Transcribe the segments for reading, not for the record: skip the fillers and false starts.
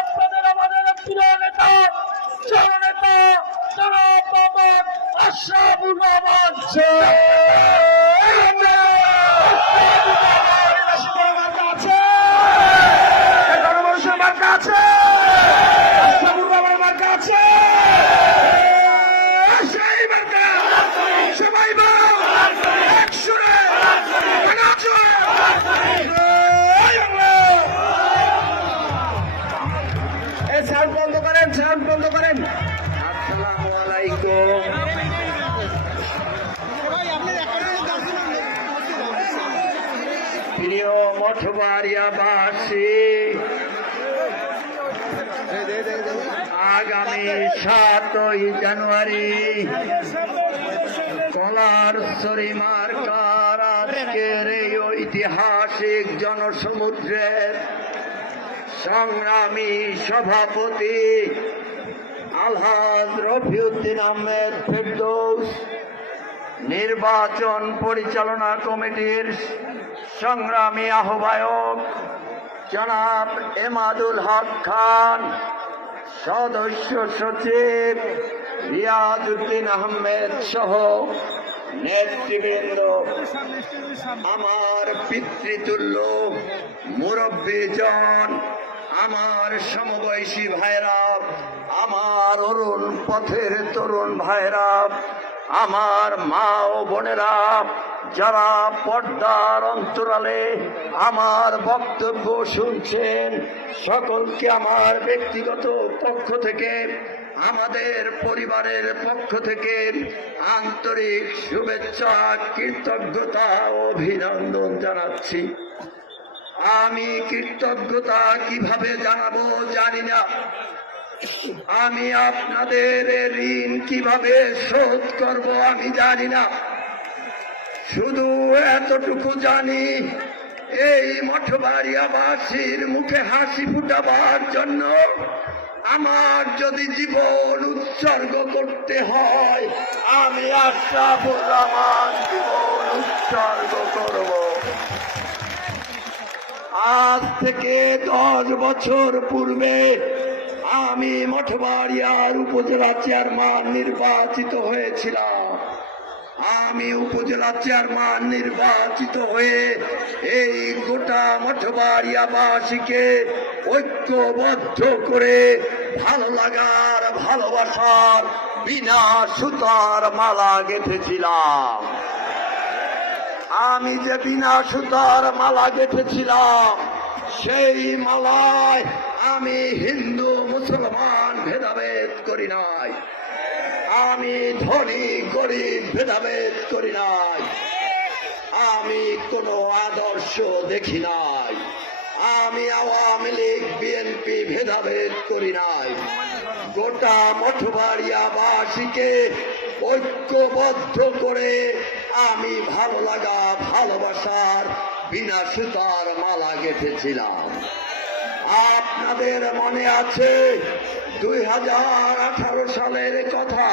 আপনাদের আমাদের প্রিয় নেতা জননেতা জনাব মোহাম্মদ আশরাফুর রহমান গণমানুষের মার্কা আছে, আশরাফুর রহমানের মার্কা আছে। সেই মার্কা সবাই বলো এক সুরে সাউন্ড বন্ধ করেন, সাউন্ড বন্ধ করেন। আসসালামু আলাইকুম। প্রিয় মঠবাড়িয়াবাসী, আগামী 7ই জানুয়ারি কলারছড়ি মার্কার আজকের এই ঐতিহাসিক জনসমুদ্রের সংগ্রামী সভাপতি আলহাজ রফিউদ্দিন আহমেদ ফেরদৌস, নির্বাচন পরিচালনা কমিটির সংগ্রামী আহ্বায়ক জনাব এমাদুল হক খান, সদস্য সচিব রিয়াজউদ্দিন আহমেদ সহ নেতৃবৃন্দ, আমার পিতৃতুল্য মুরব্বীজন, আমার সমবয়সী ভাইরা, আমার অরুণ পথের তরুণ ভাইরা, আমার মা ও বোনেরা, যারা পর্দার অন্তরালে আমার বক্তব্য শুনছেন, সকলকে আমার ব্যক্তিগত পক্ষ থেকে, আমাদের পরিবারের পক্ষ থেকে আন্তরিক শুভেচ্ছা, কৃতজ্ঞতা ও অভিনন্দন জানাচ্ছি। আমি কৃতজ্ঞতা কিভাবে জানাবো জানি না, আমি আপনাদের ঋণ কিভাবে শোধ করব আমি জানি না। শুধু এতটুকু জানি, এই মঠবাড়িয়াবাসীর মুখে হাসি ফুটাবার জন্য আমার যদি জীবন উৎসর্গ করতে হয়, আমি আশরাফুর রহমান জীবন উৎসর্গ করব। আজ থেকে 10 বছর পূর্বে আমি মঠবাড়িয়ার উপজেলা চেয়ারম্যান নির্বাচিত হয়েছিলাম। আমি উপজেলা চেয়ারম্যান নির্বাচিত হয়ে এই গোটা মঠবাড়িয়াবাসীকে ঐক্যবদ্ধ করে ভালো লাগার ভালোবাসার বিনা সুতার মালা গেঁথেছিলাম। আমি যে বিনা সুতার মালা গেঁথেছিলাম, সেই মালায় আমি হিন্দু মুসলমান ভেদাভেদ করি নাই, আমি ধনী গরিব ভেদাভেদ করি নাই, আমি কোনো আদর্শ দেখি নাই, আমি আওয়ামী লীগ বিএনপি ভেদাভেদ করি নাই। গোটা মঠবাড়িয়াবাসীকে ঐক্যবদ্ধ করে আমি ভালো লাগা ভালোবাসার বিনা সুতার মালা গেঁথেছিলাম। আপনাদের মনে আছে 2018 সালের কথা,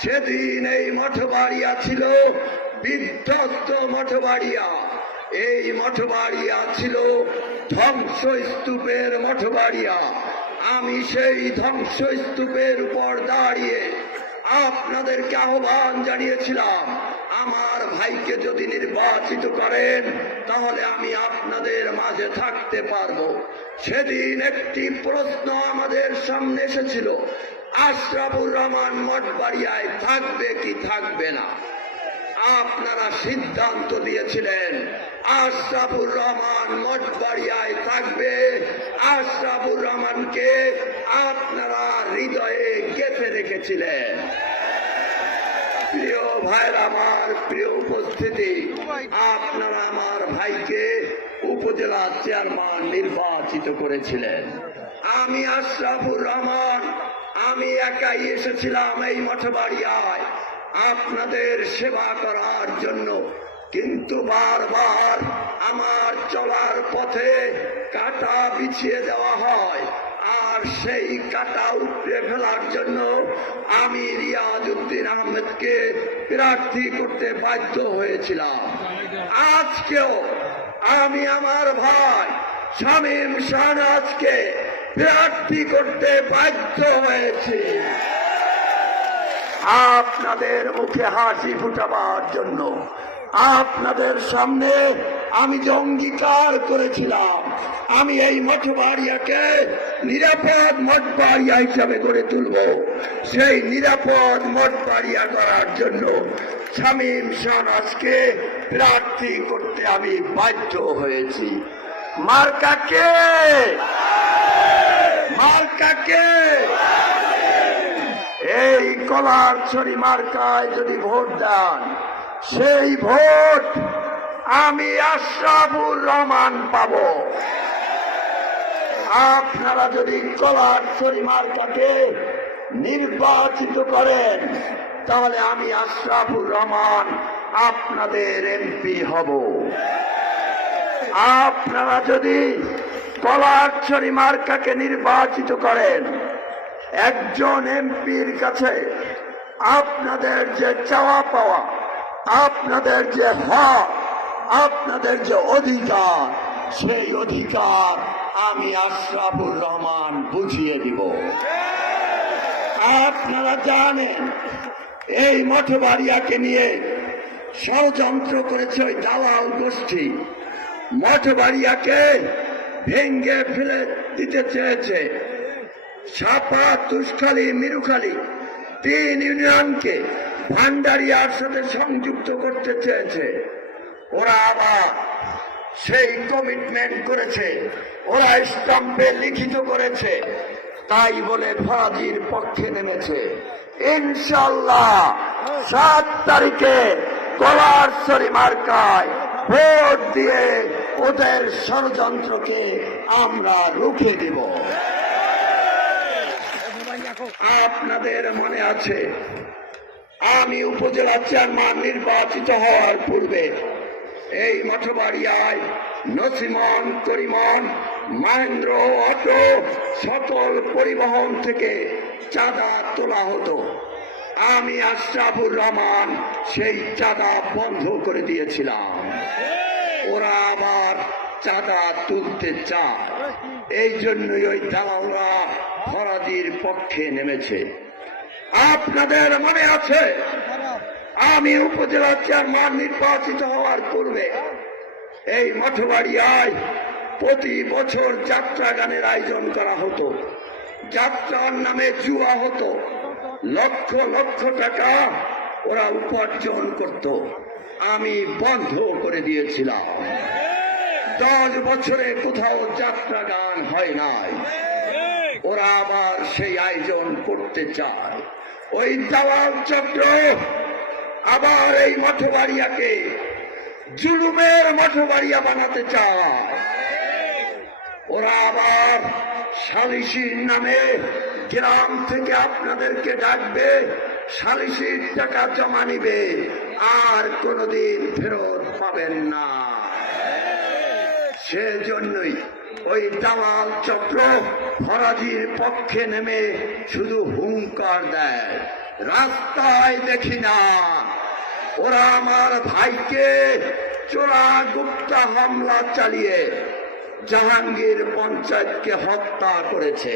সেদিন এই মঠবাড়িয়া ছিল বিধ্বস্ত মঠবাড়িয়া, এই মঠবাড়িয়া ছিল ধ্বংসস্তূপের মঠবাড়িয়া। আমি সেই ধ্বংসস্তূপের উপর দাঁড়িয়ে আপনাদেরকে আহ্বান জানিয়েছিলাম, আমার ভাইকে যদি নির্বাচিত করেন তাহলে আমি আপনাদের মাঝে থাকতে পারবো। সেদিন একটি প্রশ্ন আমাদের সামনে এসেছিল, আশরাফুর রহমান মঠবাড়িয়ায় থাকবে কি থাকবে না। আপনারা সিদ্ধান্ত দিয়েছিলেন আশরাফুর রহমান মঠবাড়িয়ায় থাকবে। আশরাফুর রহমানকে আপনারা হৃদয়ে গেঁথে রেখেছিলেন। প্রিয় ভাইয়ের আমার, প্রিয় উপস্থিতি, আপনারা আমার ভাইকে উপজেলা চেয়ারম্যান নির্বাচিত করেছিলেন। আমি আশরাফুর রহমান, আমি একাই এসেছিলাম এই মঠবাড়িয়ায় আপনাদের সেবা করার জন্য, কিন্তু বারবার আমার চলার পথে কাঁটা বিছিয়ে দেওয়া হয়, আর সেই কাঁটা উপড়ে ফেলার জন্য আমি রিয়াজউদ্দিন আহমেদকে প্রার্থী করতে বাধ্য হয়েছিলাম। আজকেও আমি আমার ভাই শামীম শাহনাজকে প্রার্থী করতে বাধ্য হয়েছি আপনাদের মুখে হাসি ফুটাবার জন্য। আপনাদের সামনে আমি যে অঙ্গীকার করেছিলাম আমি এই মঠবাড়িয়াকে নিরাপদ মঠবাড়িয়া হিসাবে গড়ে তুলব, সেই নিরাপদ মঠবাড়িয়া করার জন্য শামীম শাহনাজকে প্রার্থী করতে আমি বাধ্য হয়েছি। মার্কাকে মার্কাকে এই কলারছড়ি মার্কায় যদি ভোট দেন, সেই ভোট আমি আশরাফুর রহমান পাব। আপনারা যদি কলারছড়ি মার্কাকে নির্বাচিত করেন, তাহলে আমি আশরাফুর রহমান আপনাদের এমপি হব। আপনারা যদি কলারছড়ি মার্কাকে নির্বাচিত করেন, একজন এমপির কাছে আপনাদের যে চাওয়া পাওয়া, আপনাদের যে হক, আপনাদের যে অধিকার, সেই অধিকার আমি আশরাফুর রহমান বুঝিয়ে দিব। আপনারা জানেন এই মঠবাড়িয়াকে নিয়ে ষড়যন্ত্র করেছে ওই দালাল গোষ্ঠী। মঠবাড়িয়াকে ভেঙ্গে ফেলে দিতে চেয়েছে। সাপা, তুষখালী, মিরুখালী 3 ইউনিয়নকে ভান্ডারিয়ার সাথে সংযুক্ত করতে চেয়েছে। ওরা আবার সেই কমিটমেন্ট করেছে, ওরা স্টাম্পে লিখিত করেছে, তাই বলে ফরাজির পক্ষে নেমেছে। ইনশাআল্লাহ 7 তারিখে কলারছড়ি মার্কায় ভোট দিয়ে ওদের ষড়যন্ত্রকে আমরা রুখে দিব। আপনাদের মনে আছে আমি উপজেলা চেয়ারম্যান নির্বাচিত হওয়ার পূর্বে এই মঠবাড়িয়ায় নসিমন, করিমন, মহেন্দ্র, অটো সকল পরিবহন থেকে চাঁদা তোলা হতো। আমি আশরাফুর রহমান সেই চাঁদা বন্ধ করে দিয়েছিলাম। ওরা আবার চাঁদা তুলতে চায়, এই জন্যই ওই দালালরা ফরাজির পক্ষে নেমেছে। আপনাদের মনে আছে আমি উপজেলা চেয়ারম্যান নির্বাচিত হওয়ার পূর্বে এই মঠবাড়িয়ায় প্রতি বছর যাত্রা গানের আয়োজন করা হতো। যাত্রার নামে জুয়া হতো, লক্ষ লক্ষ টাকা ওরা উপার্জন করত। আমি বন্ধ করে দিয়েছিলাম। 10 বছরে কোথাও যাত্রা গান হয় নাই। ওরা আবার সেই আয়োজন করতে চায়। ওই দালাল চক্র আবার এই মঠবাড়িয়াকে জুলুমের মঠবাড়িয়া বানাতে চায়। ওরা আবার সালিসির নামে গ্রাম থেকে আপনাদেরকে ডাকবে, সালিসির টাকা জমা নিবে, আর কোনদিন ফেরত পাবেন না। সেজন্যই ওই দালাল চক্র ফরাজির পক্ষে নেমে শুধু হুঙ্কার দেয়, রাস্তায় দেখি না। ওরা আমার ভাইকে চোরা গুপ্তা হামলা চালিয়ে জাহাঙ্গীর পঞ্চায়েতকে হত্যা করেছে।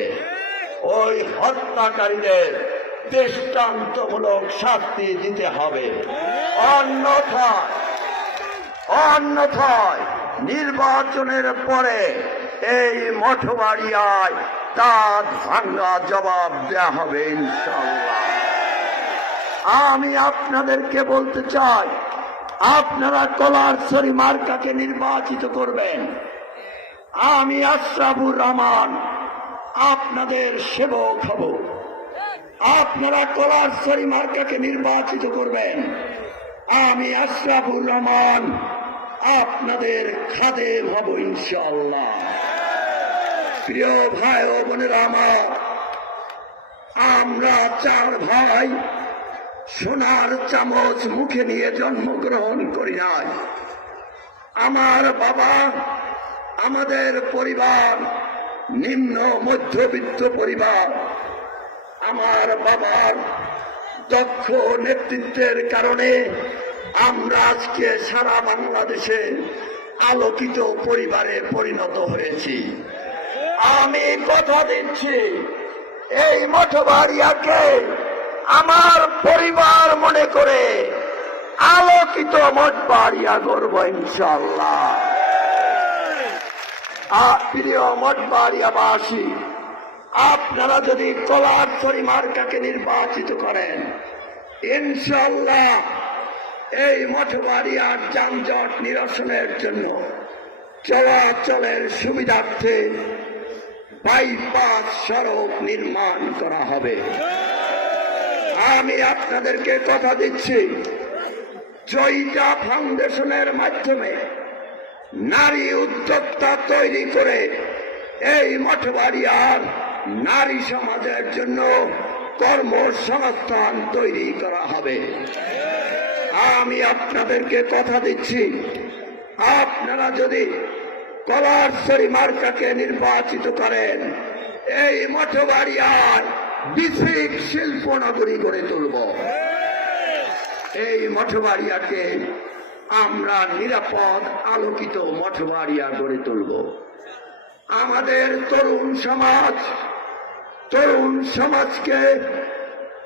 ওই হত্যাকারীদের দৃষ্টান্তমূলক শাস্তি দিতে হবে। অন্যথায় নির্বাচনের পরে এই মঠবাড়িয়ায় তার ভাঙ্গা জবাব দেয়া হবে ইনশাআল্লাহ। আমি আপনাদেরকে বলতে চাই, আপনারা কলারছড়ি মার্কাকে নির্বাচিত করবেন। আমি আশরাফুর রহমান আপনাদের সেবক হব। আপনারা কলারছড়ি মার্কাকে নির্বাচিত করবেন। আমি আশরাফুর রহমান আপনাদের খাদেম হব ইনশাআল্লাহ। প্রিয় ভাই ও বোনেরা আমার, আমরা 4 ভাই সোনার চামচ মুখে নিয়ে জন্মগ্রহণ করি নাই। আমার বাবা, আমাদের পরিবার নিম্ন মধ্যবিত্ত পরিবার। আমার বাবার দক্ষ নেতৃত্বের কারণে আমরা আজকে সারা বাংলাদেশে আলোকিত পরিবারে পরিণত হয়েছি। আমি কথা দিচ্ছি এই মঠবাড়িয়াকে আমার পরিবার মনে করে আলোকিত মঠবাড়িয়া করব ইনশাআল্লাহ। প্রিয় মঠবাড়িয়াবাসী, আপনারা যদি কলারছড়ি মার্কাকে নির্বাচিত করেন, ইনশাআল্লাহ এই মঠবাড়িয়ার যানজট নিরসনের জন্য চলাচলের সুবিধার্থে বাইপাস সড়ক নির্মাণ করা হবে। আমি আপনাদেরকে কথা দিচ্ছি, জয়িতা ফাউন্ডেশনের মাধ্যমে নারী উদ্যোক্তা তৈরি করে এই মঠবাড়িয়ার নারী সমাজের জন্য কর্মসংস্থান তৈরি করা হবে। আমি আপনাদেরকে কথা দিচ্ছি, আপনারা যদি কলারছড়ি মার্কাকে নির্বাচিত করেন, এই মঠবাড়িয়ার বিশেষ শিল্প নগরী গড়ে তুলব। এই মঠবাড়িয়াকে আমরা নিরাপদ আলোকিত মঠবাড়িয়া গড়ে তুলব। আমাদের তরুণ সমাজকে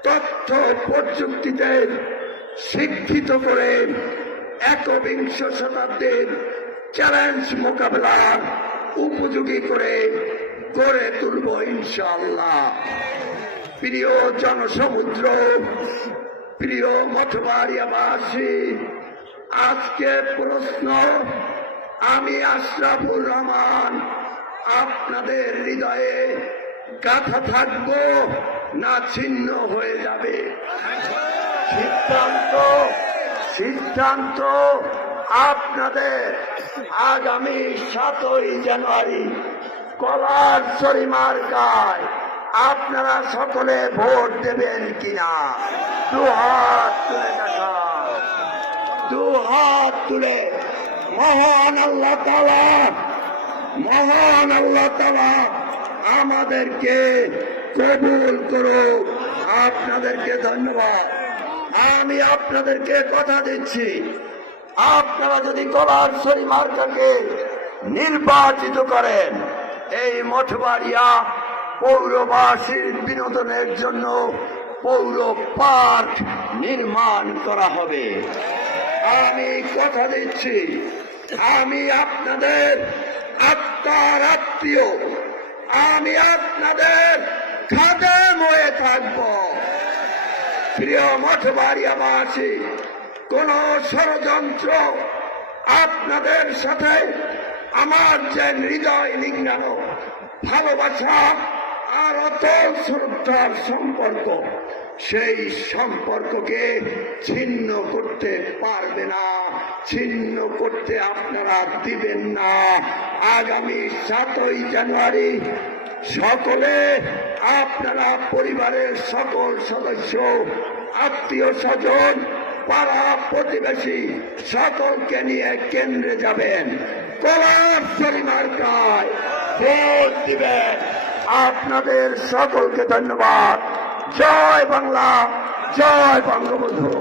তথ্য প্রযুক্তিতে শিক্ষিত করে একবিংশ শতাব্দীর চ্যালেঞ্জ মোকাবেলার উপযোগী করে গড়ে তুলব ইনশাআল্লাহ। প্রিয় জনসমুদ্র, প্রিয় মঠবাড়িয়াবাসী, আজকে প্রশ্ন, আমি আশরাফুর রহমান আপনাদের হৃদয়ে গাথা থাকবো না ছিন্ন হয়ে যাবে? সিদ্ধান্ত আপনাদের। আগামী 7ই জানুয়ারি কলারছড়ি মার্কায় আপনারা সকলে ভোট দেবেন কিনা? দুহাত তুলে দেখান, দুহাত তুলে। মহান আল্লাহ তাআলা আমাদেরকে কবুল করুক। আপনাদেরকে ধন্যবাদ। আমি আপনাদেরকে কথা দিচ্ছি, আপনারা যদি কলারছড়ি মার্কাকে নির্বাচিত করেন, এই মঠবাড়িয়া পৌরবাসীর বিনোদনের জন্য পৌর পার্ক নির্মাণ করা হবে। আমি কথা দিচ্ছি, আমি আপনাদের আত্মার আত্মীয়, আমি আপনাদের খাদেম হয়ে থাকব। প্রিয় মঠবাড়িয়াবাসী, কোন ষড়যন্ত্র আপনাদের সাথে আমার যে হৃদয় নিংড়ানো ভালোবাসা আর অতল শ্রদ্ধার সম্পর্ক, সেই সম্পর্ককে ছিন্ন করতে পারবে না, ছিন্ন করতে আপনারা দিবেন না। আগামী 7ই জানুয়ারি সকলে আপনারা পরিবারের সকল সদস্য, আত্মীয় স্বজন, পাড়া প্রতিবেশী সকলকে নিয়ে কেন্দ্রে যাবেন, কলারছড়ি মার্কায় ভোট দিবেন। আপনাদের সকলকে ধন্যবাদ। জয় বাংলা, জয় বঙ্গবন্ধু।